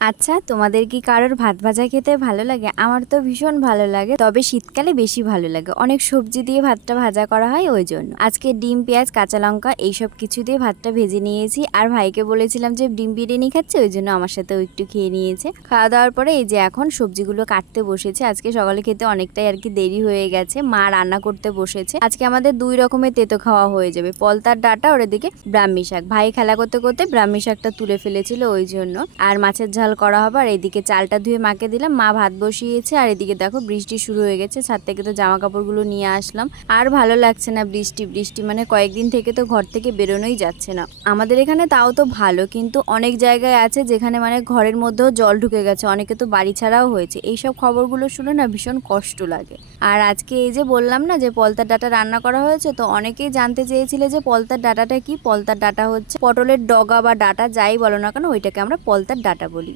আচ্ছা, তোমাদের কি কারোর ভাত ভাজা খেতে ভালো লাগে? আমার তো ভীষণ ভালো লাগে, তবে শীতকালে বেশি ভালো লাগে। অনেক সবজি দিয়ে ভাতটা ভাজা করা হয় ওই জন্য। আজকে ডিম, পেঁয়াজ, কাঁচা লঙ্কা এইসব কিছু দিয়ে ভাতটা ভেজে নিয়েছি। আর ভাইকে বলেছিলাম যে ডিম বিরিয়ানি খাচ্ছে, ওই জন্য আমার সাথেও একটু খেয়ে নিয়েছে। খাওয়া দাওয়ার পরে এই যে এখন সবজিগুলো কাটতে বসেছে। আজকে সকালে খেতে অনেকটাই আর কি দেরি হয়ে গেছে, মা রান্না করতে বসেছে। আজকে আমাদের 2 রকমের তেতো খাওয়া হয়ে যাবে, পলতার ডাঁটা আর এদিকে ব্রাহ্মী শাক। ভাই খেলা করতে করতে ব্রাহ্মী শাকটা তুলে ফেলেছিল ওই জন্য। আর মাছের ঝাল করা হবে। আর এদিকে চালটা ধুয়ে মাকে দিলাম, মা ভাত বসিয়েছে। আর এদিকে দেখো বৃষ্টি শুরু হয়ে গেছে, ছাদ থেকে তো জামা কাপড়গুলো নিয়ে আসলাম। আর ভালো লাগছে না, বৃষ্টি বৃষ্টি মানে কয়েকদিন থেকে তো ঘর থেকে বেরোনোই যাচ্ছে না। আমাদের এখানে তাও তো ভালো, কিন্তু অনেক জায়গায় আছে যেখানে মানে ঘরের মধ্যেও জল ঢুকে গেছে, অনেকে তো বাড়ি ছাড়াও হয়েছে। এইসব খবরগুলো শুনে না ভীষণ কষ্ট লাগে। আর আজকে এই যে বললাম না যে পলতার ডাঁটা রান্না করা হয়েছে, তো অনেকেই জানতে চেয়েছিলে যে পলতার ডাঁটাটা কি। পলতার ডাঁটা হচ্ছে পটলের ডগা বা ডাঁটা যাই বলো না কেন, ওইটাকে আমরা পলতার ডাঁটা বলি।